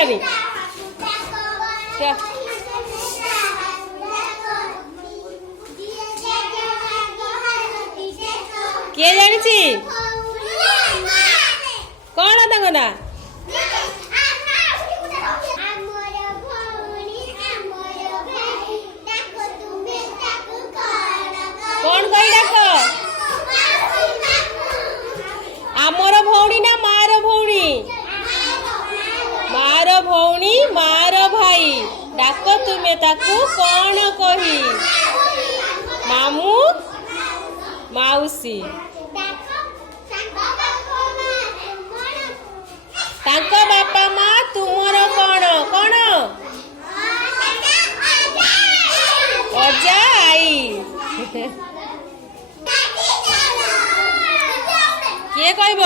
ଶୁଭିଲାନି। କିଏ ଜାଣିଛି କଣ ତାଙ୍କ ନା? କଣ କହି ଡାକ? ଆମର ଭଉଣୀ ନା ମାର ଭଉଣୀ? ମାର ଭଉଣୀ ମାର ଭାଇ ଡାକ ତୁମେ ତାକୁ କଣ କହି? ମାମୁଁ ମାଉସୀ। ତାଙ୍କ ବାପା ମା ତୁମର କଣ କଣ? ଅଜା ଆଈ। କିଏ କହିବ?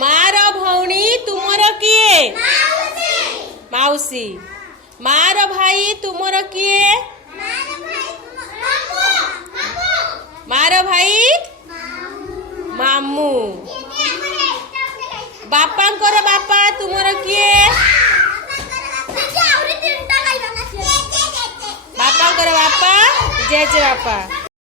ମାର ଭଉଣୀ ତୁମର କିଏ? ମାଉସୀ। ମାର ଭାଇ ତୁମର କିଏ? ମାର ଭାଇ ମାମୁଁ। ବାପାଙ୍କର ବାପା ତୁମର କିଏ? ବାପାଙ୍କର ବାପା ଜେଜେ ବାପା।